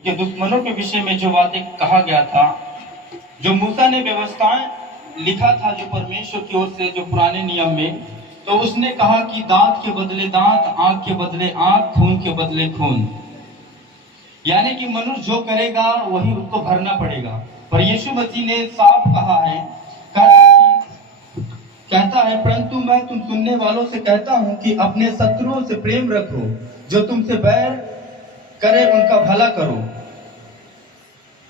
के दुश्मनों के विषय में जो बातें कहा गया था, जो मूसा ने व्यवस्थाएं लिखा था जो परमेश्वर की ओर से, जो पुराने नियम में, तो उसने कहा कि दांत के बदले दांत, आंख के बदले आंख, खून के बदले खून। यानी कि मनुष्य जो करेगा वही उसको भरना पड़ेगा। पर यीशु मसीह ने साफ कहा है, कहता है परंतु मैं तुम सुनने वालों से कहता हूं कि अपने शत्रुओं से प्रेम रखो, जो तुमसे बैर करे उनका भला करो,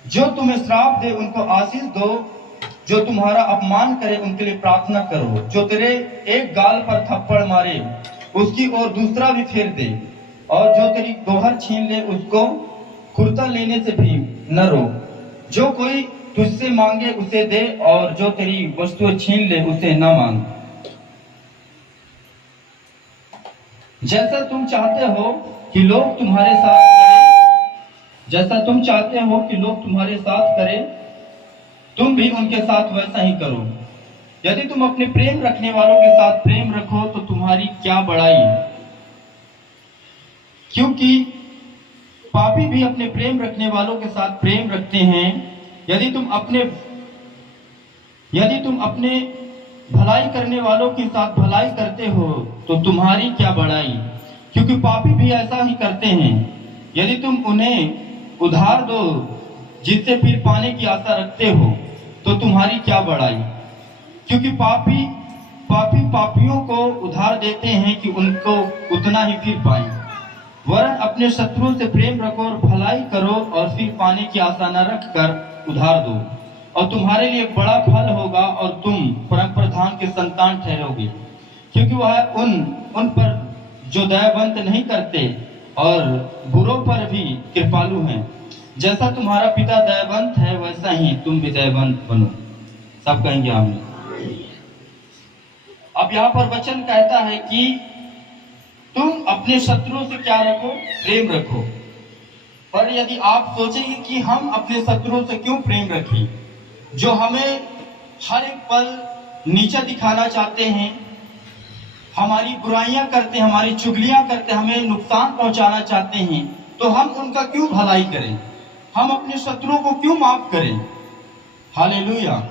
जो तुम्हें श्राप दे उनको आशीष दो, जो तुम्हारा अपमान करे उनके लिए प्रार्थना करो, जो तेरे एक गाल पर थप्पड़ मारे उसकी ओर दूसरा भी फेर दे, और जो तेरी गोहर छीन ले उसको कुर्ता लेने से भी न रो। जो कोई तुझसे मांगे उसे दे, और जो तेरी वस्तु छीन ले उसे न मांग। जैसा तुम चाहते हो कि लोग तुम्हारे साथ करें, जैसा तुम चाहते हो कि लोग तुम्हारे साथ करें, तुम भी उनके साथ वैसा ही करो। यदि तुम अपने प्रेम रखने वालों के साथ प्रेम रखो तो तुम्हारी क्या बड़ाई, क्योंकि पापी भी अपने प्रेम रखने वालों के साथ प्रेम रखते हैं। यदि तुम अपने भलाई करने वालों के साथ भलाई करते हो तो तुम्हारी क्या बड़ाई, क्योंकि पापी भी ऐसा ही करते हैं। यदि तुम उन्हें उधार दो जिससे फिर पाने की आशा रखते हो तो तुम्हारी क्या बड़ाई, क्योंकि पापियों को उधार देते हैं कि उनको उतना ही फिर पाए। वरन अपने शत्रुओं से प्रेम रखो और भलाई करो, और फिर पाने की आशा न रखकर उधार दो, और तुम्हारे लिए बड़ा फल होगा और तुम परम प्रधान के संतान ठहरोगे, क्योंकि वह उन पर जो दयावंत नहीं करते और बुरों पर भी कृपालु हैं। जैसा तुम्हारा पिता दयावंत है वैसा ही तुम भी दयावंत बनो। सब कहेंगे आमीन। अब यहाँ पर वचन कहता है कि तुम अपने शत्रुओं से क्या रखो, प्रेम रखो। पर यदि आप सोचेंगे कि हम अपने शत्रुओं से क्यों प्रेम रखें, जो हमें हर एक पल नीचा दिखाना चाहते हैं, हमारी बुराइयां करते, हमारी चुगलियां करते, हमें नुकसान पहुंचाना चाहते हैं, तो हम उनका क्यों भलाई करें, हम अपने शत्रुओं को क्यों माफ करें। हालेलुया।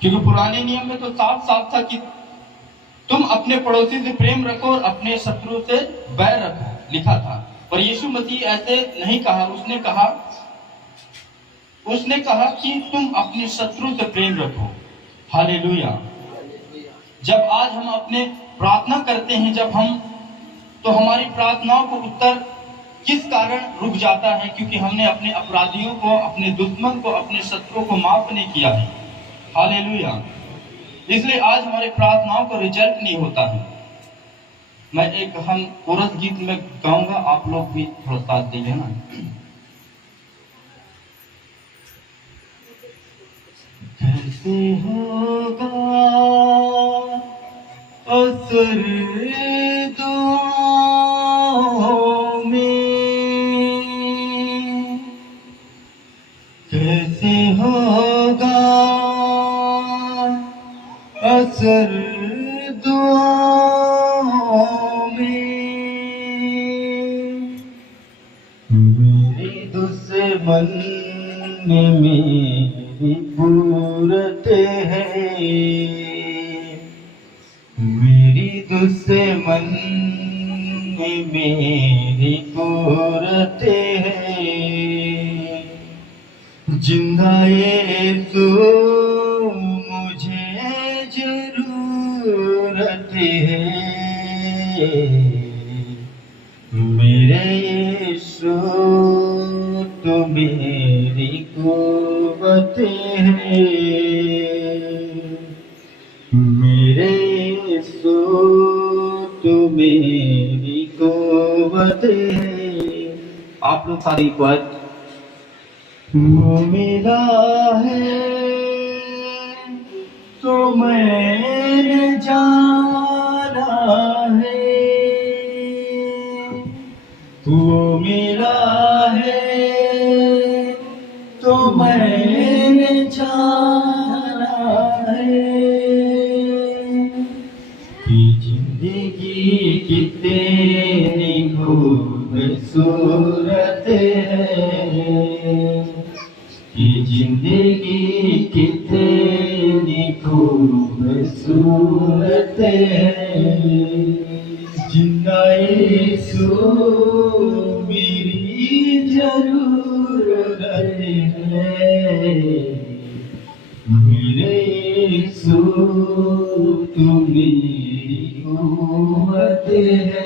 क्योंकि पुराने नियम में तो साफ साफ था कि तुम अपने पड़ोसी से प्रेम रखो और अपने शत्रु से बैर रखो, लिखा था। पर यीशु मसीह ऐसे नहीं कहा, उसने कहा कि तुम अपने शत्रु से प्रेम रखो। हालेलुया। जब आज हम अपने प्रार्थना करते हैं, तो हमारी प्रार्थनाओं को उत्तर किस कारण रुक जाता है, क्योंकि हमने अपने अपराधियों को, अपने दुश्मन को, अपने शत्रुओं को माफ नहीं किया है। हालेलुया। इसलिए आज हमारे प्रार्थनाओं का रिजल्ट नहीं होता है। मैं हम कोरस गीत में गाऊंगा, आप लोग भी थोड़ा साथ दीजिए ना। कैसे होगा असर दुआओं में, कैसे होगा असर दुआओं में। मेरे दुश्मन ने मेरी पूरत है, मेरी दुश्मन ने मेरी पूरत है। जिंदा यीशु मुझे जरूरत है, मेरे यीशु तो मेरी कुव्वत है, मेरे यीशु तो मेरी कुव्वत है। आप लोग सारी बात वो मेरा है तो मैंने जाना है, वो मेरा है तो मैंने जाना है। जिंदगी कितनी खूबसूरत ये जिंदगी कितनी खूबसूरत है, जिंदा यीशु मेरी जरूरत है, मेरे यीशु तू मेरी कुव्वत है,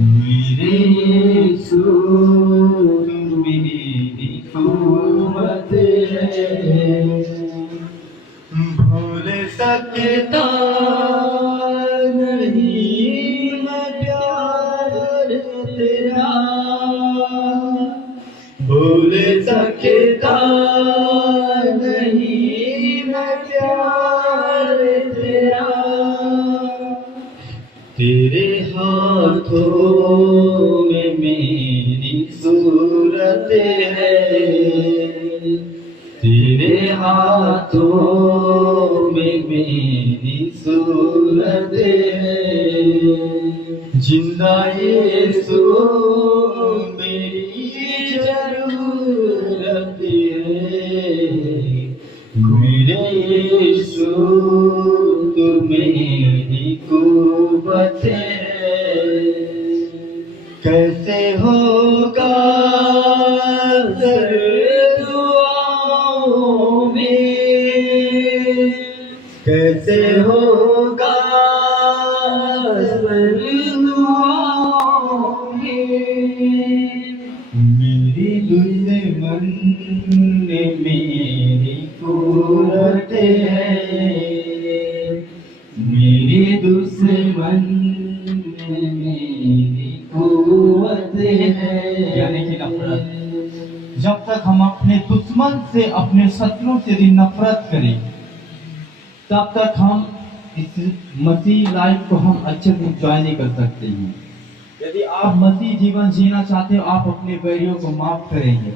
मेरे यीशु तू मेरी कुव्वत है। भूल सकता नहीं मैं प्यार तेरा, भूल सकता नहीं मैं प्यार तेरा, तेरे हाथों में मेरी सूरत है, तेरे हाथों में मेरी सूरत है, जिंदा यीशु मेरी जरूरत है, मेरे यीशु तू मेरी कुव्वत है। कैसे होगा सर दुआओं में, कैसे होगा सर दुआओं में, मेरी दुश्मन ने मेरी कुव्वत है, मेरी दुश्मन ने मेरी कुव्वत है। यानी कि नफरत, जब तक हम अपने दुश्मन से, अपने शत्रु से यदि नफरत करें, तब तक हम इस मसीह लाइफ को हम अच्छे से एंजॉय नहीं कर सकते हैं। यदि आप मसीह जीवन जीना चाहते हो, आप अपने बैरियों को माफ करेंगे,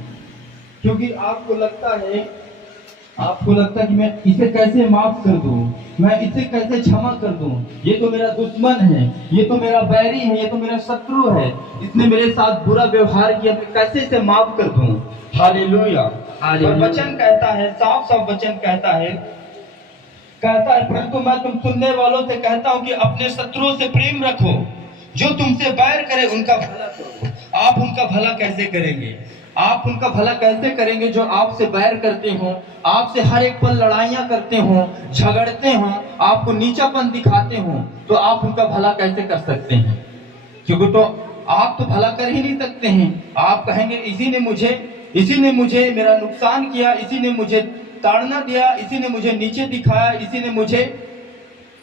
क्योंकि आपको लगता है कि मैं इसे कैसे माफ कर दूं, मैं इसे कैसे क्षमा कर दूं, ये तो मेरा दुश्मन है, ये तो मेरा बैरी है, ये तो मेरा शत्रु है, इसने मेरे साथ बुरा व्यवहार किया, मैं कैसे इसे माफ कर दूं। हालेलुया। और वचन कहता है, साफ साफ वचन कहता है, परंतु मैं तुम सुनने वालों से कहता हूं कि अपने शत्रुओं से प्रेम रखो, जो तुमसे बैर करे उनका भला करो। आप उनका भला कैसे करेंगे? आप उनका भला कैसे करेंगे जो आपसे बैर करते हो, आपसे हर एक पल लड़ाइयां करते हो, झगड़ते हो, आपको नीचापन दिखाते हो, तो आप उनका भला कैसे कर सकते हैं? क्योंकि तो आप तो भला कर ही नहीं सकते हैं। आप कहेंगे इसी ने मुझे मेरा नुकसान किया, इसी ने मुझे ताड़ना दिया, इसी ने मुझे नीचे दिखाया, इसी ने मुझे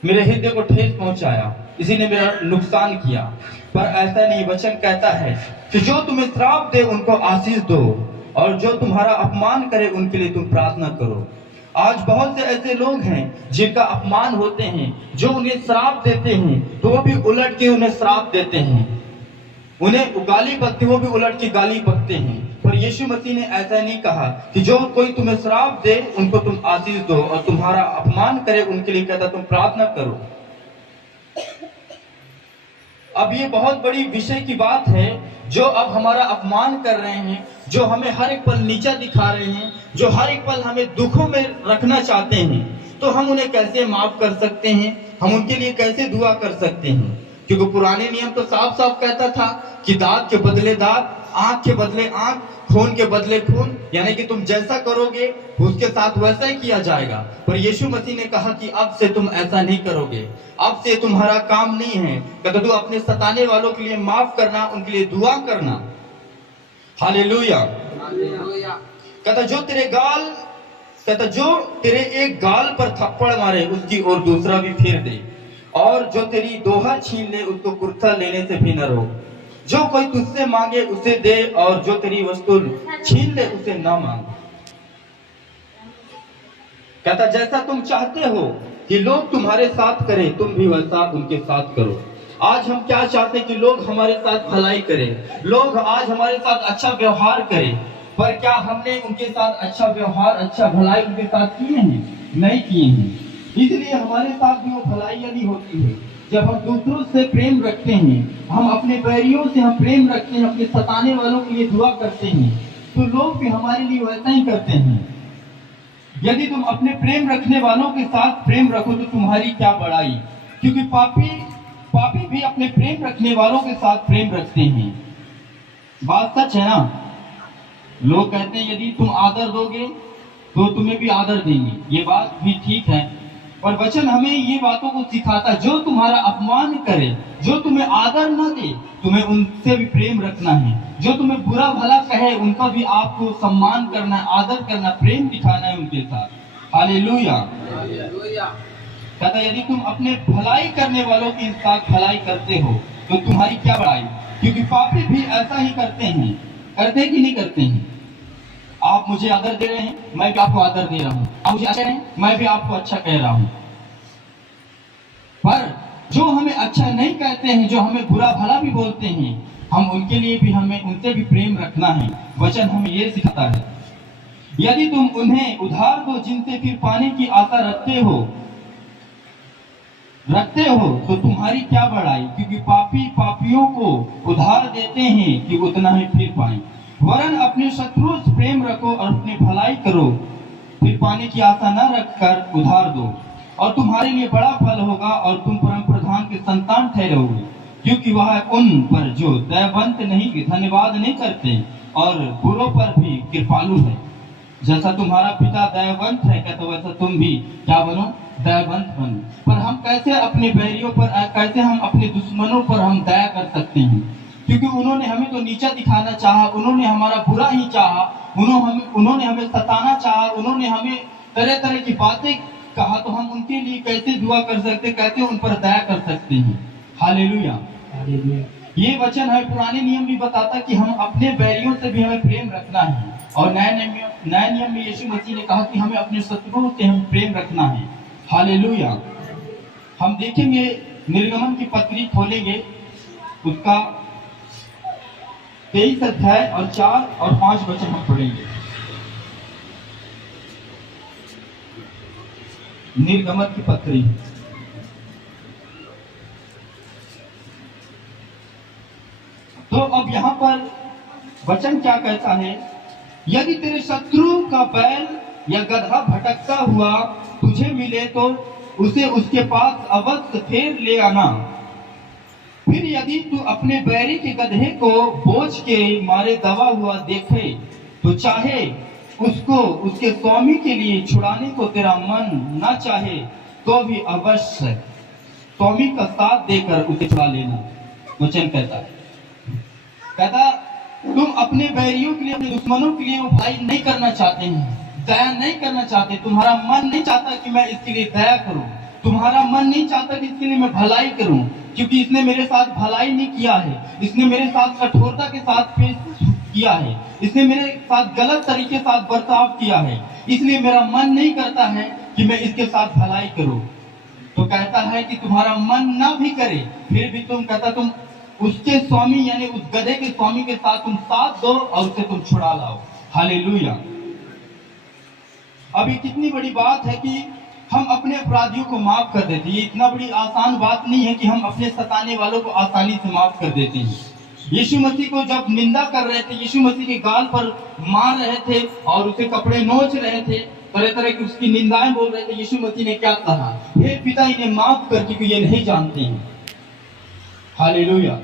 मेरे हृदय को ठेस पहुंचाया, इसी ने मेरा नुकसान किया। पर ऐसा नहीं, वचन कहता है कि जो तुम्हें श्राप दे उनको आशीष दो, और जो तुम्हारा अपमान करे उनके लिए तुम प्रार्थना करो। आज बहुत से ऐसे लोग हैं जिनका अपमान होते हैं, जो उन्हें श्राप देते हैं तो वो भी उलट के उन्हें श्राप देते हैं, उन्हें गाली बकते वो भी उलट के गाली बकते हैं। पर यीशु मसीह ने ऐसा नहीं कहा कि जो कोई तुम्हें श्राप दे उनको तुम आशीष दो, और तुम्हारा अपमान करे उनके लिए कहता तुम प्रार्थना करो। अब ये बहुत बड़ी विषय की बात है, जो अब हमारा अपमान कर रहे हैं, जो हमें हर एक पल नीचा दिखा रहे हैं, जो हर एक पल हमें दुखों में रखना चाहते हैं, तो हम उन्हें कैसे माफ कर सकते हैं? हम उनके लिए कैसे दुआ कर सकते हैं? क्योंकि पुराने नियम तो साफ साफ कहता था कि दांत के बदले दांत, आंख के बदले आंख, खून के बदले खून, यानी कि तुम जैसा करोगे उसके साथ वैसा ही किया जाएगा। पर यीशु मसीह ने कहा कि अब से तुम ऐसा नहीं करोगे, अब से तुम्हारा काम नहीं है। कहता तू अपने सताने वालों के लिए माफ करना, उनके लिए दुआ करना। हालेलुया। कहता जो तेरे एक गाल पर थप्पड़ मारे उसकी और दूसरा भी फेर दे, और जो तेरी दोहर छीन ले उसको कुर्ता लेने से भी न रोक। जो कोई तुझसे मांगे उसे दे, और जो तेरी वस्तु छीन ले उसे न मांग। कहता जैसा तुम चाहते हो कि लोग तुम्हारे साथ करें, तुम भी वैसा उनके साथ करो। आज हम क्या चाहते हैं कि लोग हमारे साथ भलाई करें, लोग आज हमारे साथ अच्छा व्यवहार करें, पर क्या हमने उनके साथ अच्छा व्यवहार, अच्छा भलाई उनके साथ किए हैं? नहीं किए हैं। इसलिए हमारे साथ भी वो भलाइयां नहीं होती है। जब हम दूसरों से प्रेम रखते हैं, हम अपने बैरियों से हम प्रेम रखते हैं, अपने सताने वालों के लिए दुआ करते हैं, तो लोग भी हमारे लिए वैसा ही करते हैं। यदि तुम अपने प्रेम रखने वालों के साथ प्रेम रखो तो तुम्हारी क्या बड़ाई, क्योंकि पापी भी अपने प्रेम रखने वालों के साथ प्रेम रखते हैं। बात सच है ना। लोग कहते हैं यदि तुम आदर दोगे तो तुम्हें भी आदर देंगे, ये बात भी ठीक है, और वचन हमें ये बातों को सिखाता, जो तुम्हारा अपमान करे, जो तुम्हें आदर न दे, तुम्हें उनसे भी प्रेम रखना है। जो तुम्हें बुरा भला कहे, उनका भी आपको सम्मान करना है, आदर करना, प्रेम दिखाना है उनके साथ। हालेलुया। कहता यदि तुम अपने भलाई करने वालों के साथ भलाई करते हो तो तुम्हारी क्या बड़ाई, क्योंकि पापी भी ऐसा ही करते हैं। करते कि नहीं करते हैं? आप मुझे आदर दे रहे हैं, मैं भी आपको आदर दे रहा हूं। आप मुझे अच्छा कह रहे हैं, मैं भी आपको अच्छा कह रहा हूं। पर जो हमें अच्छा नहीं कहते हैं, जो हमें बुरा भला भी बोलते हैं, हम उनके लिए भी हमें उनसे भी प्रेम रखना है। वचन हमें ये सिखाता है। यदि तुम उन्हें उधार दो जिनसे फिर पाने की आशा रखते हो तो तुम्हारी क्या बड़ाई, क्योंकि पापी पापियों को उधार देते हैं कि उतना ही फिर पाएं। वरन अपने शत्रुओं से प्रेम रखो और अपनी भलाई करो, फिर पाने की आशा न रखकर उधार दो, और तुम्हारे लिए बड़ा फल होगा और तुम परम प्रधान के संतान ठहरोगे, क्योंकि वह उन पर जो दयावंत नहीं, धन्यवाद नहीं करते और बुरों पर भी कृपालु है। जैसा तुम्हारा पिता दयावंत है, कहते वैसा तुम भी क्या बनो, दयावंत बनो। पर हम कैसे अपने बैरियों पर, कैसे हम अपने दुश्मनों पर हम दया कर सकते हैं, क्योंकि उन्होंने हमें तो नीचा दिखाना चाहा, उन्होंने हमारा बुरा ही चाहा, उन्होंने हमें सताना चाहा, उन्होंने हमें तरह तरह की बातें कहा, तो हम उनके लिए कैसे दुआ कर सकते, कैसे उन पर दया कर सकते हैं। हालेलुया। ये वचन है, पुराने नियम भी बताता कि हम अपने बैरियों से भी हमें प्रेम रखना है, और नए नियम में यीशु मसीह ने कहा कि हमें अपने शत्रुओं से हम प्रेम रखना है। हालेलुया। हम देखेंगे, निर्गमन की पत्री खोलेंगे, उसका 23 अध्याय और 4 और 5 वचन हम पढ़ेंगे। निर्गमन की पत्री तो अब यहाँ पर वचन क्या कहता है, यदि तेरे शत्रु का बैल या गधा भटकता हुआ तुझे मिले तो उसे उसके पास अवश्य फेर ले आना। फिर यदि तू अपने बैरी के गधे को बोझ के मारे दबा हुआ देखे तो चाहे उसको उसके स्वामी के लिए छुड़ाने को तेरा मन न चाहे तो भी अवश्य स्वामी का साथ देकर उसे छुड़ा लेना। वचन कहता तुम अपने बैरियों के लिए, अपने दुश्मनों के लिए वो भाई नहीं करना चाहते हैं, दया नहीं करना चाहते। तुम्हारा मन नहीं चाहता कि मैं इसके लिए दया करूं, तुम्हारा मन नहीं चाहता कि इसके लिए मैं भलाई करूं, क्योंकि इसने मेरे साथ भलाई नहीं किया है, इसने मेरे साथ कठोरता के साथ पेश किया है, इसने मेरे साथ गलत तरीके से बर्ताव किया है, इसलिए मेरा मन नहीं करता है कि मैं इसके साथ भलाई करूं। तो कहता है कि तुम्हारा मन ना भी करे, फिर भी तुम उसके स्वामी यानी उस गधे के स्वामी के साथ तुम साथ दो और उसे तुम छुड़ा लाओ। हालेलुया। अब ये कितनी बड़ी बात है कि हम अपने अपराधियों को माफ कर देते हैं। ये इतना बड़ी आसान बात नहीं है कि हम अपने सताने वालों को आसानी से माफ कर देते हैं। यीशु मसीह को जब निंदा कर रहे थे, यीशु मसीह के गाल पर मार रहे थे और उसे कपड़े नोच रहे थे, तरह तरह की उसकी निंदाएं बोल रहे थे, यीशु मसीह ने क्या कहा, हे पिता इन्हें माफ कर, क्योंकि ये नहीं जानते हैं। हालेलुया।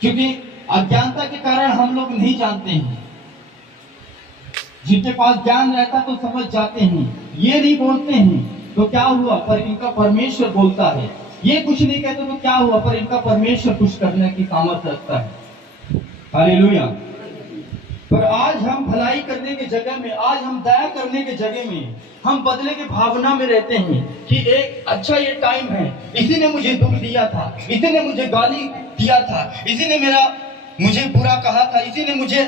क्योंकि अज्ञानता के कारण हम लोग नहीं जानते हैं। जिनके पास ज्ञान रहता तो समझ जाते हैं, ये नहीं बोलते हैं तो क्या हुआ, पर इनका परमेश्वर बोलता है। ये कुछ नहीं कहते तो क्या हुआ, पर इनका परमेश्वर कुछ करने की सामर्थ्य रखता है। हालेलुया। पर आज हम भलाई करने के जगह में, आज हम दया करने के जगह में हम बदले के भावना में रहते हैं कि एक अच्छा ये टाइम है, इसी ने मुझे दुख दिया था, इसी ने मुझे गाली दिया था, इसी ने मुझे बुरा कहा था, इसी ने मुझे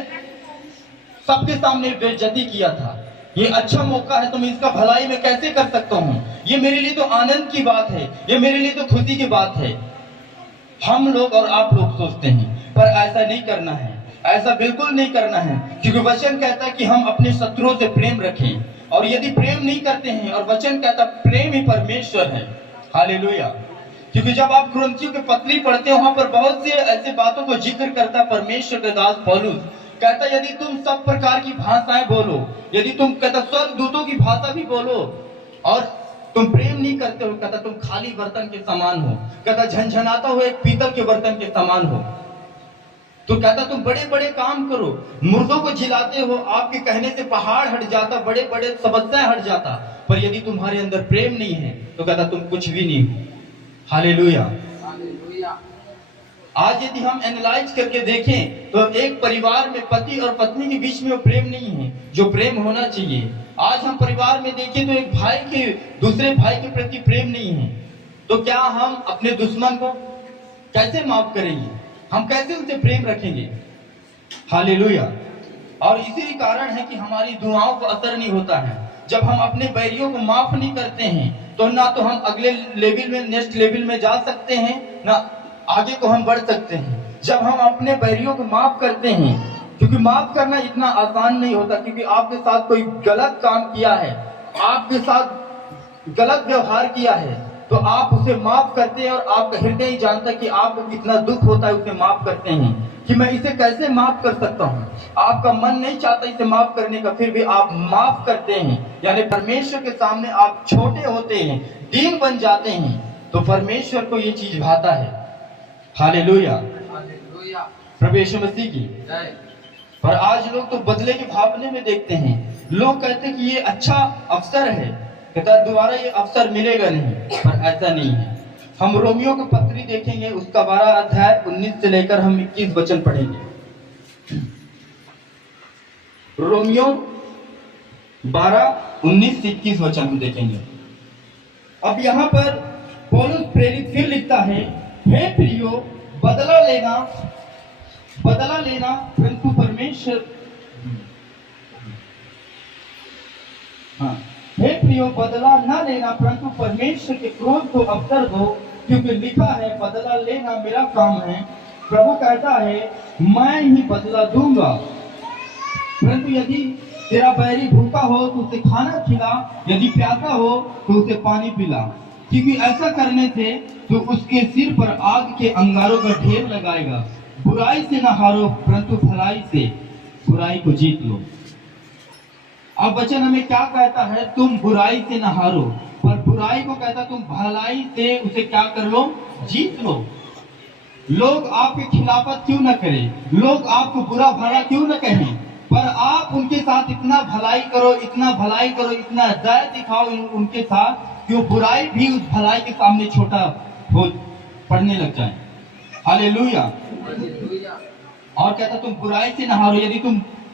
सबके सामने बेइज्जती किया था, ये अच्छा मौका है तो मैं इसका भलाई में कैसे कर सकता हूँ, ये मेरे लिए तो आनंद की बात है, ये मेरे लिए तो खुशी की बात है। हम लोग और आप लोग सोचते हैं, पर ऐसा नहीं करना है, ऐसा बिल्कुल नहीं करना है, क्योंकि वचन कहता है कि हम अपने शत्रुओं से प्रेम रखें, और यदि प्रेम नहीं करते हैं, और वचन कहता प्रेम ही परमेश्वर है, हालेलुया। क्योंकि जब आप कुरिन्थियों की पत्री पढ़ते हो वहां पर बहुत से ऐसे बातों को जिक्र करता परमेश्वर के दास पौलुस कहता, यदि तुम सब प्रकार की भाषाएं बोलो, यदि तुम कहता स्वर्गदूतों की भाषा भी बोलो और तुम प्रेम नहीं करते हो, कहता तुम खाली बर्तन के समान हो, कहता झनझनाता हुआ एक पीतल के बर्तन के समान हो। तो कहता तुम बड़े बड़े काम करो, मुर्दों को जिलाते हो, आपके कहने से पहाड़ हट जाता, बड़े बड़े समस्याएं हट जाता, पर यदि तुम्हारे अंदर प्रेम नहीं है तो कहता तुम कुछ भी नहीं हो। हालेलुया। आज यदि हम एनालाइज करके देखें तो एक परिवार में पति और पत्नी के बीच में वो प्रेम नहीं है जो प्रेम होना चाहिए। आज हम परिवार में देखें तो एक भाई के दूसरे भाई के प्रति प्रेम नहीं है, तो क्या हम अपने दुश्मन को कैसे माफ करेंगे, हम कैसे उनसे प्रेम रखेंगे। हालेलुया। और इसी कारण है कि हमारी दुआओं को असर नहीं होता है। जब हम अपने बैरियों को माफ नहीं करते हैं तो ना तो हम अगले लेवल में, नेक्स्ट लेवल में जा सकते हैं, ना आगे को हम बढ़ सकते हैं। जब हम अपने बैरियों को माफ करते हैं, क्योंकि माफ करना इतना आसान नहीं होता, क्योंकि आपके साथ कोई गलत काम किया है, आपके साथ गलत व्यवहार किया है, तो आप उसे माफ करते हैं और आपका हृदय ही जानता है कि आपको कितना दुख होता है उसे माफ करते हैं कि मैं इसे कैसे माफ कर सकता हूँ। आपका मन नहीं चाहता इसे माफ करने का, फिर भी आप माफ करते हैं। यानी परमेश्वर के सामने आप छोटे होते हैं, दीन बन जाते हैं, तो परमेश्वर को ये चीज भाता है। हालेलुया। प्रभु यीशु मसीह की। पर आज लोग तो बदले के भावने में देखते हैं। लोग कहते हैं कि ये अच्छा अवसर है, कहता दोबारा ये अवसर मिलेगा नहीं, पर ऐसा नहीं है। हम रोमियो की पत्री देखेंगे, उसका 12 अध्याय 19 से लेकर हम 21 वचन पढ़ेंगे। रोमियो 12 19 से 21 वचन हम देखेंगे। अब यहाँ पर पौलुस प्रेरित फिर लिखता है, हे प्रियो बदला लेना परंतु परमेश्वर, हे प्रियो बदला न लेना परंतु परमेश्वर के क्रोध को अवसर दो, क्योंकि लिखा है बदला लेना मेरा काम है, प्रभु कहता है मैं ही बदला दूंगा। परंतु यदि तेरा बैरी भूखा हो तो उसे खाना खिला, यदि प्यासा हो तो उसे पानी पिला, क्योंकि ऐसा करने से तो उसके सिर पर आग के अंगारों का ढेर लगाएगा। बुराई से न हारो परंतु भलाई से बुराई को जीत लो। अब वचन हमें क्या कहता है, तुम बुराई से न हारो, पर बुराई को कहता तुम भलाई से उसे क्या कर लो, जीत लो। लोग आपके खिलाफत क्यों न करें, लोग आपको बुरा भला क्यों न कहें, पर आप उनके साथ इतना भलाई करो, इतना भलाई करो, इतना दया दिखाओ उनके साथ कि वो बुराई भी उस भलाई के सामने छोटा हो पड़ने लग जाए। हालेलुया। और कहता तुम बुराई से न हारो। यदि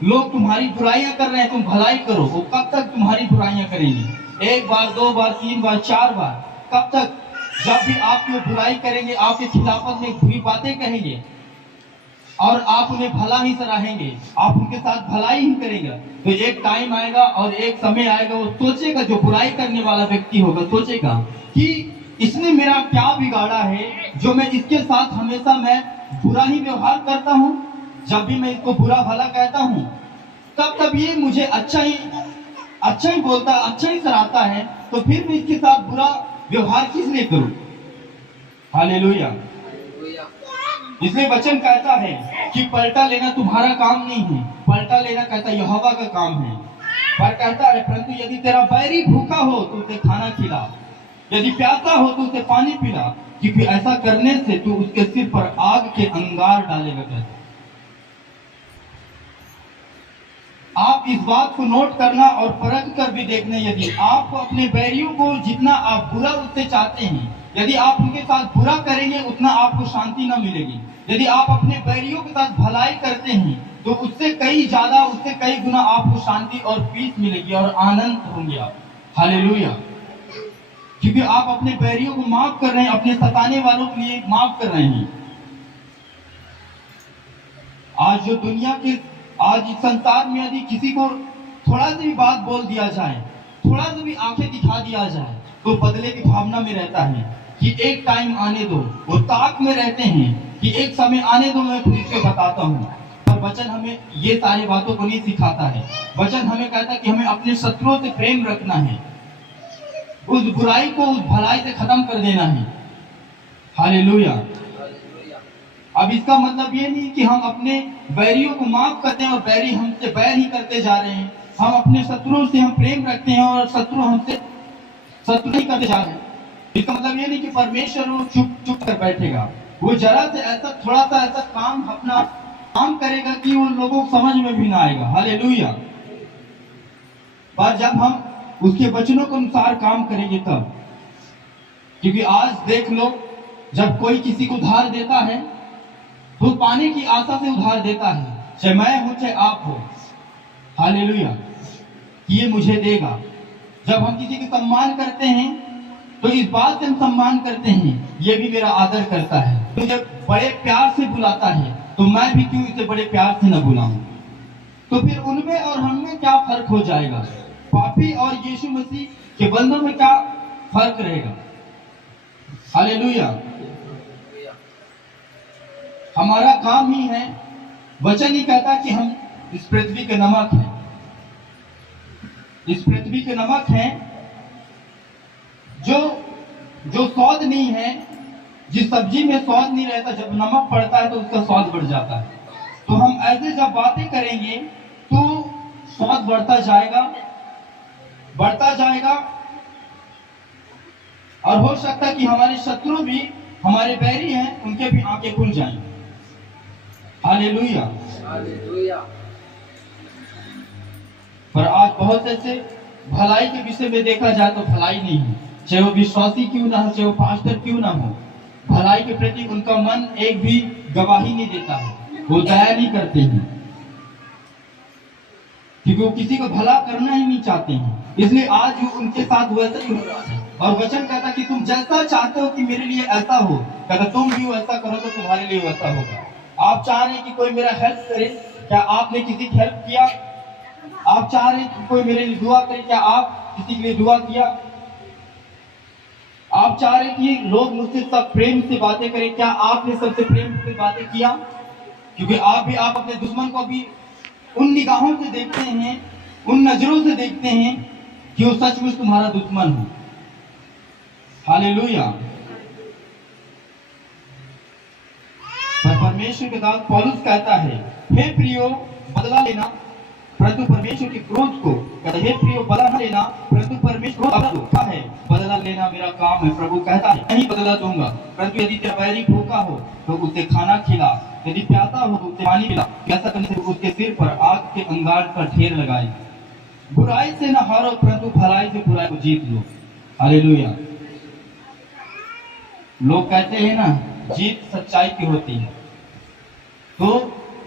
लोग तुम्हारी बुराइयां कर रहे हैं, तुम भलाई करो, वो कब तक तुम्हारी बुराइयां करेंगे? 1 बार 2 बार 3 बार 4 बार, कब तक? जब भी आपकी बुराई करेंगे, आपके खिलाफत में बुरी बातें कहेंगे और आप उन्हें भला ही सराहेंगे, आप उनके साथ भलाई ही करेंगे, तो एक टाइम आएगा और एक समय आएगा, वो सोचेगा, जो बुराई करने वाला व्यक्ति होगा सोचेगा कि इसने मेरा क्या बिगाड़ा है जो मैं इसके साथ हमेशा मैं बुरा ही व्यवहार करता हूँ। जब भी मैं इसको बुरा भला कहता हूँ तब ये मुझे अच्छा ही बोलता, अच्छा ही सराहता है, तो फिर मैं इसके साथ बुरा व्यवहार किस लिए करूं? हालेलुया। इसलिए वचन कहता है कि पलटा लेना तुम्हारा काम नहीं है, पलटा लेना कहता यहोवा का काम है। पर कहता है परंतु यदि तेरा बैरी भूखा हो तो उसे खाना खिला, यदि प्यासा हो तो उसे पानी पिला, क्योंकि ऐसा करने से तू उसके सिर पर आग के अंगार डालेगा। आप इस बात को नोट करना और परख कर भी देखना, यदि आपको अपने बैरियों को जितना आप बुरा उससे चाहते हैं, यदि आप उनके साथ बुरा करेंगे उतना आपको शांति न मिलेगी। यदि आप अपने बैरियों के साथ भलाई करते हैं तो उससे कई ज्यादा, उससे कई गुना आपको शांति और पीस मिलेगी और आनंद होंगे आप। हालेलुया। क्योंकि आप अपने बैरियों को माफ कर रहे हैं, अपने सताने वालों के लिए माफ कर रहे हैं। आज जो दुनिया के, आज इस संसार में यदि किसी को थोड़ा सा भी बात बोल दिया जाए, थोड़ा सा भी आंखें दिखा दिया जाए, तो बदले की भावना में रहता है कि एक टाइम आने दो, वो ताक में रहते हैं कि एक समय आने दो, मैं फिर से बताता हूँ। पर वचन हमें ये सारी बातों को नहीं सिखाता है। वचन हमें कहता है कि हमें अपने शत्रुओं से प्रेम रखना है। उस बुराई को उस भलाई से खत्म कर देना है। हालेलुया। अब इसका मतलब ये नहीं कि हम अपने बैरियों को माफ करते हैं और बैरी हमसे बैर ही करते जा रहे हैं। हम अपने शत्रुओं से हम प्रेम रखते हैं और शत्रु हमसे शत्रु नहीं करते जा रहे हैं। इसका मतलब ये नहीं कि परमेश्वर वो चुप चुप कर बैठेगा। वो जरा से ऐसा थोड़ा सा ऐसा काम अपना काम करेगा कि उन लोगों को समझ में भी ना आएगा। हालेलुया। पर जब हम उसके वचनों के अनुसार काम करेंगे तब, क्योंकि आज देख लो, जब कोई किसी को उधार देता है तो पाने की आशा से उधार देता है, चाहे मैं हूं चाहे आप हो। हालेलुया। ये मुझे देगा। जब हम किसी का सम्मान करते हैं तो इस बात से हम सम्मान करते हैं ये भी मेरा आदर करता है, तो जब बड़े प्यार से बुलाता है तो मैं भी क्यों इसे बड़े प्यार से न बुलाऊं। तो फिर उनमें और हममें क्या फर्क हो जाएगा? पापी और यीशु मसीह के बंदों में क्या फर्क रहेगा? हालेलुया। हमारा काम ही है, वचन ही कहता कि हम इस पृथ्वी के नमक हैं। इस पृथ्वी के नमक हैं जो स्वाद नहीं है। जिस सब्जी में स्वाद नहीं रहता, जब नमक पड़ता है तो उसका स्वाद बढ़ जाता है। तो हम ऐसे जब बातें करेंगे तो स्वाद बढ़ता जाएगा, बढ़ता जाएगा, और हो सकता है कि हमारे शत्रु भी हमारे बैरी हैं, उनके भी आंखें खुल जाएंगी। हालेलुया। पर आज बहुत ऐसे भलाई के विषय में देखा जाए तो भलाई नहीं है, चाहे वो विश्वासी क्यों ना हो, चाहे वो पास्टर क्यों ना हो। भलाई के प्रति उनका मन एक भी गवाही नहीं देता है, वो दया नहीं करते हैं, क्योंकि वो किसी को भला करना ही नहीं चाहते हैं। इसलिए आज उनके साथ वैसा ही हो रहा है। और वचन कहता कि तुम जैसा चाहते हो कि मेरे लिए ऐसा हो, कहता तुम भी वैसा करो तो तुम्हारे लिए वैसा होगा। आप चाह रहे हैं कि कोई मेरा हेल्प करे, क्या आपने किसी की हेल्प किया? आप चाह रहे हैं कि कोई मेरे लिए दुआ करे, क्या आप किसी के लिए दुआ किया? आप चाह रहे हैं कि लोग मुझसे सब प्रेम से बातें करें, क्या आपने सबसे प्रेम से बातें किया? क्योंकि आप अपने दुश्मन को भी उन निगाहों से देखते हैं, उन नजरों से देखते हैं कि वो सचमुच तुम्हारा दुश्मन हो। हालेलुया। पर परमेश्वर के दास पौलुस कहता है, हे प्रियो बदला लेना परंतु परमेश्वर के क्रोध को, कहता हे प्रियो बदला न लेना परंतु परमेश्वर का है, बदला लेना मेरा काम है। प्रभु कहता है नहीं बदला दूंगा, परंतु यदि तेरा बैरी भूखा हो तो उसे खाना खिला, यदि प्यासा हो तो उसे पानी पिला, ऐसा करने से उसके सिर पर आग के अंगार पर ढेर लगाए। बुराई से न हारो परंतु भलाई से बुराई को जीत लो। हालेलुया। लोग कहते हैं ना, जीत सच्चाई की होती है। तो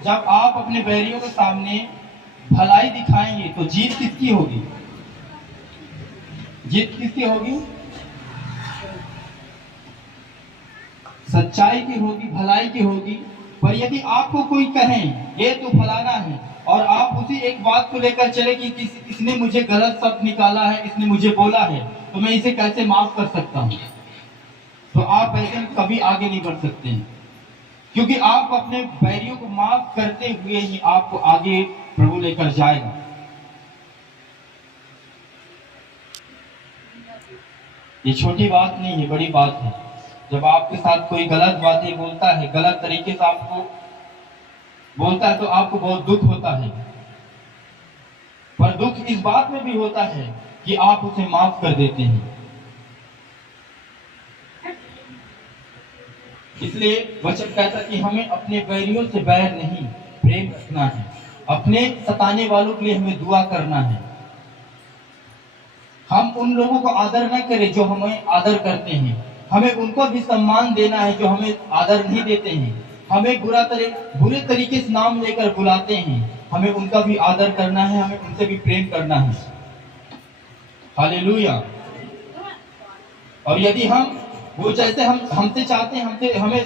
जब आप अपने बैरियों के सामने भलाई दिखाएंगे तो जीत किसकी होगी? जीत किसकी होगी? सच्चाई की होगी, भलाई की होगी। पर यदि आपको कोई कहे ये तो फलाना है, और आप उसी एक बात को लेकर चले कि इसने मुझे गलत शब्द निकाला है, इसने मुझे बोला है, तो मैं इसे कैसे माफ कर सकता हूं, तो आप ऐसे कभी आगे नहीं बढ़ सकते हैं। क्योंकि आप अपने बैरियों को माफ करते हुए ही आपको आगे प्रभु लेकर जाएगा। ये छोटी बात नहीं है, बड़ी बात है। जब आपके साथ कोई गलत बातें बोलता है, गलत तरीके से आपको बोलता है, तो आपको बहुत दुख होता है। पर दुख इस बात में भी होता है कि आप उसे माफ कर देते हैं। इसलिए वचन कहता कि हमें अपने बैरियों से बैर नहीं, प्रेम रखना है। अपने सताने वालों के लिए हमें दुआ करना है। हम उन लोगों को आदर न करें जो हमें आदर करते हैं, हमें उनको भी सम्मान देना है जो हमें आदर नहीं देते हैं। हमें बुरे तरीके से नाम लेकर बुलाते हैं, हमें उनका भी आदर करना है, हमें उनसे भी प्रेम करना है। हालेलुया। और यदि हम वो जैसे हम हमसे चाहते हैं,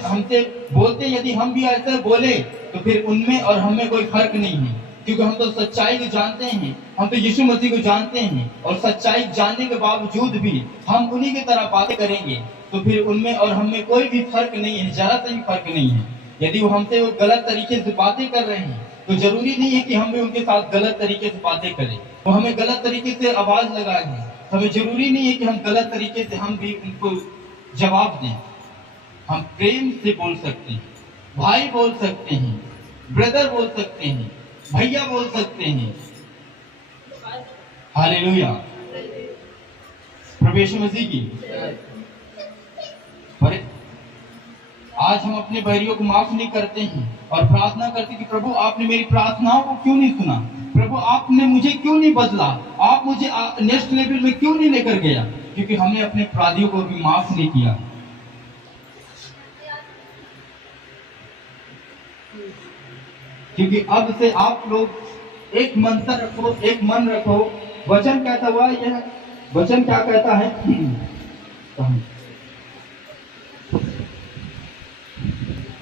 हमसे बोलते हैं, यदि हम भी ऐसे बोले तो फिर उनमें और हमें कोई फर्क नहीं है। क्योंकि हम तो सच्चाई को जानते हैं, हम तो यीशु मसीह को जानते हैं, और सच्चाई जानने के बावजूद भी हम उन्हीं की तरह बातें करेंगे तो फिर उनमें और हमें कोई भी फर्क नहीं है, जरा सा भी फर्क नहीं है। यदि वो हमसे वो गलत तरीके से बातें कर रहे हैं तो जरूरी नहीं है कि हम भी उनके साथ गलत तरीके से बातें करें। वो हमें गलत तरीके से आवाज लगाए हैं, तो हमें जरूरी नहीं है कि हम गलत तरीके से हम भी उनको जवाब दें। हम प्रेम से बोल सकते हैं, भाई बोल सकते हैं, ब्रदर बोल सकते हैं, भैया बोल सकते हैं। हालेलुया, प्रभु यीशु मसीह की। पर आज हम अपने बैरियों को माफ नहीं करते हैं और प्रार्थना करते कि प्रभु आपने मेरी प्रार्थनाओं को क्यों नहीं सुना, प्रभु आपने मुझे क्यों नहीं बदला, आप मुझे नेक्स्ट लेवल में क्यों नहीं लेकर गया, क्योंकि हमने अपने अपराधियों को भी माफ नहीं किया। क्योंकि अब से आप लोग एक मंत्र रखो, एक मन रखो। वचन कहता हुआ यह वचन क्या कहता है?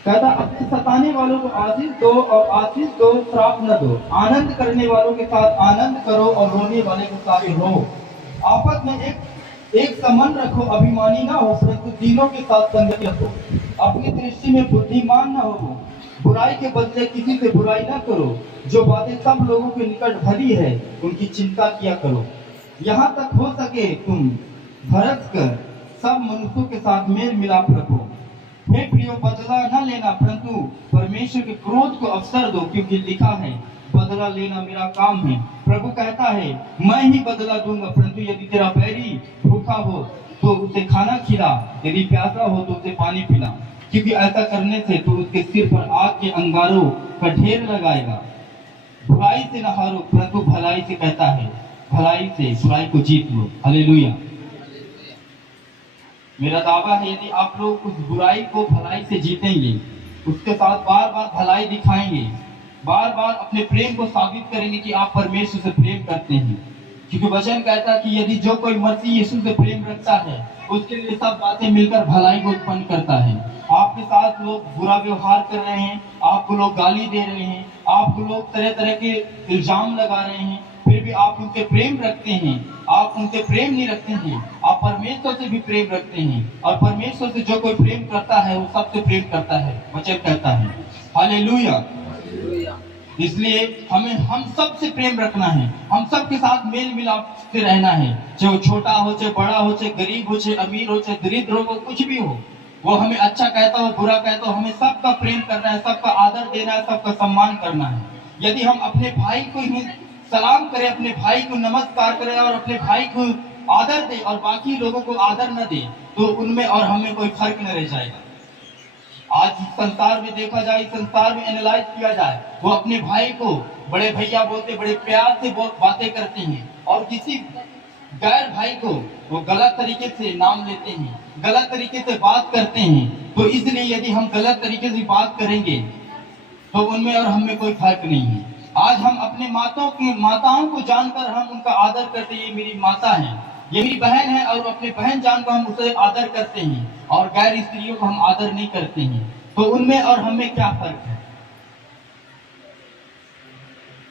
कहता अपने सताने वालों को आशीष दो और आशीष दो, श्राप न दो। आनंद करने वालों के साथ आनंद करो और रोने वाले के साथ रो। आपस में एक संबंध रखो, अभिमानी ना हो परंतु तीनों के साथ संगति रखो। अपनी दृष्टि में बुद्धिमान न हो, बुराई के बदले किसी से बुराई ना करो। जो बातें सब लोगों के निकट भली है उनकी चिंता किया करो। यहाँ तक हो सके तुम भरस कर सब मनुष्यों के साथ मेल मिलाप रखो। हे प्रियो, बदला न लेना परंतु परमेश्वर के क्रोध को अवसर दो, क्योंकि लिखा है बदला लेना मेरा काम है। प्रभु कहता है मैं ही बदला दूंगा, परंतु यदि तेरा बैरी भूखा हो तो उसे खाना खिला, यदि प्यासा हो तो उसे पानी पिला, क्योंकि ऐसा करने से तू उसके सिर पर आग के अंगारों का ढेर लगाएगा। बुराई से न हारो परंतु भलाई से, कहता है भलाई से बुराई को जीत लो। हालेलुया। मेरा दावा है यदि आप लोग उस बुराई को भलाई से जीतेंगे, उसके साथ बार बार भलाई दिखाएंगे, बार बार अपने प्रेम को साबित करेंगे कि आप परमेश्वर से प्रेम करते हैं। क्योंकि वचन कहता है कि यदि जो कोई मसीह यीशु से प्रेम रखता है उसके लिए सब बातें मिलकर भलाई को उत्पन्न करता है। आपके साथ लोग बुरा व्यवहार कर रहे हैं, आपको लोग गाली दे रहे हैं, आपको लोग तरह तरह के इल्जाम लगा रहे हैं, फिर भी आप उनसे प्रेम रखते हैं। आप उनसे प्रेम नहीं रखते हैं, आप परमेश्वर से भी प्रेम रखते हैं। और परमेश्वर से जो कोई प्रेम करता है वो सबसे प्रेम करता है, वचन कहता है। हालेलुया। इसलिए हमें हम सब से प्रेम रखना है, हम सब के साथ मेल मिलाप से रहना है। चाहे छोटा हो, चाहे बड़ा हो, चाहे गरीब हो, चाहे अमीर हो, चाहे दरिद्र हो, कुछ भी हो, वो हमें अच्छा कहता हो, बुरा कहता हो, हमें सबका प्रेम करना है, सबका आदर देना है, सबका सम्मान करना है। यदि हम अपने भाई को ही सलाम करें, अपने भाई को नमस्कार करें और अपने भाई को आदर दें और बाकी लोगों को आदर न दें, तो उनमें और हमें कोई फर्क न रह जाएगा। आज संसार में देखा जाए, संसार में एनालाइज किया जाए, वो अपने भाई को बड़े भैया बोलते, बड़े प्यार से बातें करते हैं, और किसी गैर भाई को वो गलत तरीके से नाम लेते हैं, गलत तरीके से बात करते हैं। तो इसलिए यदि हम गलत तरीके से बात करेंगे तो उनमें और हमें कोई फर्क नहीं है। आज हम अपने माताओं को जानकर हम उनका आदर करते हैं, ये मेरी माता है, ये मेरी बहन है, और अपने बहन जानकर हम उसे आदर करते हैं, और गैर स्त्रियों को हम आदर नहीं करते हैं। तो उनमें और हमें क्या फर्क है?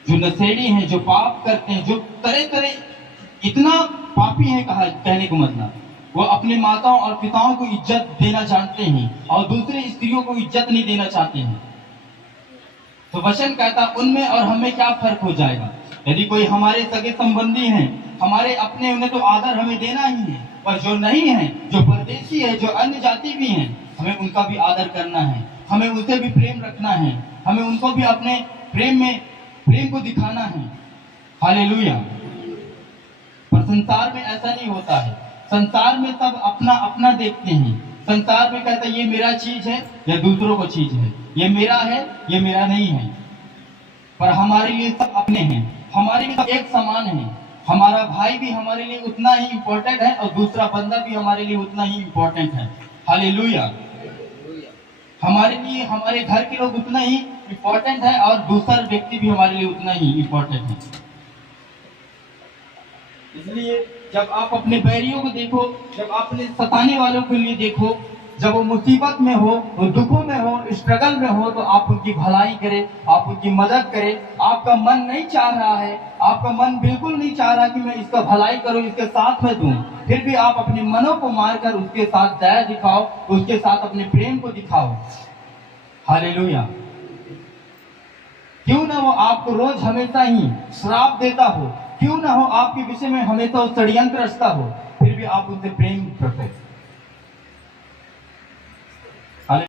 जो नशेड़ी हैं, जो पाप करते हैं, जो तरह तरह इतना पापी है, कहने को मतलब वो अपने माताओं और पिताओं को इज्जत देना जानते हैं और दूसरे स्त्रियों को इज्जत नहीं देना चाहते हैं। तो वचन कहता उनमें और हमें क्या फर्क हो जाएगा? यदि कोई हमारे सगे संबंधी हैं, हमारे अपने, उन्हें तो आदर हमें देना ही है, पर जो नहीं है, जो परदेशी है, जो अन्य जाति भी हैं, हमें उनका भी आदर करना है, हमें उनसे भी प्रेम रखना है, हमें उनको भी अपने प्रेम को दिखाना है। हालेलुया। पर संसार में ऐसा नहीं होता है। संसार में सब अपना अपना देखते हैं। संसार में कहता है ये मेरा चीज है या दूसरों को चीज है, ये मेरा है, ये मेरा नहीं है। पर हमारे लिए सब अपने हैं, हमारे लिए सब एक समान है। हमारा भाई भी हमारे लिए उतना ही इम्पोर्टेंट है और दूसरा बंदा भी हमारे लिए उतना ही इम्पोर्टेंट है। हालेलुया। हमारे लिए हमारे घर के लोग उतना ही इम्पोर्टेंट है और दूसरा व्यक्ति भी हमारे लिए उतना ही इम्पोर्टेंट है। इसलिए जब आप अपने बैरियों को देखो, जब आप अपने सताने वालों के लिए देखो, जब वो मुसीबत में हो, वो दुखों में हो, स्ट्रगल में हो, तो आप उनकी भलाई करें, आप उनकी मदद करें। आपका मन नहीं चाह रहा है, आपका मन बिल्कुल नहीं चाह रहा कि मैं इसका भलाई करूं, इसके साथ में दूं, फिर भी आप अपने मनों को मारकर उसके साथ दया दिखाओ, उसके साथ अपने प्रेम को दिखाओ। हालेलुया। क्यों ना वो आपको रोज हमेशा ही श्राप देता हो, क्यों ना हो आपके विषय में हमें तो षड्यंत्र रचता हो, फिर भी आप उनसे प्रेम रखो।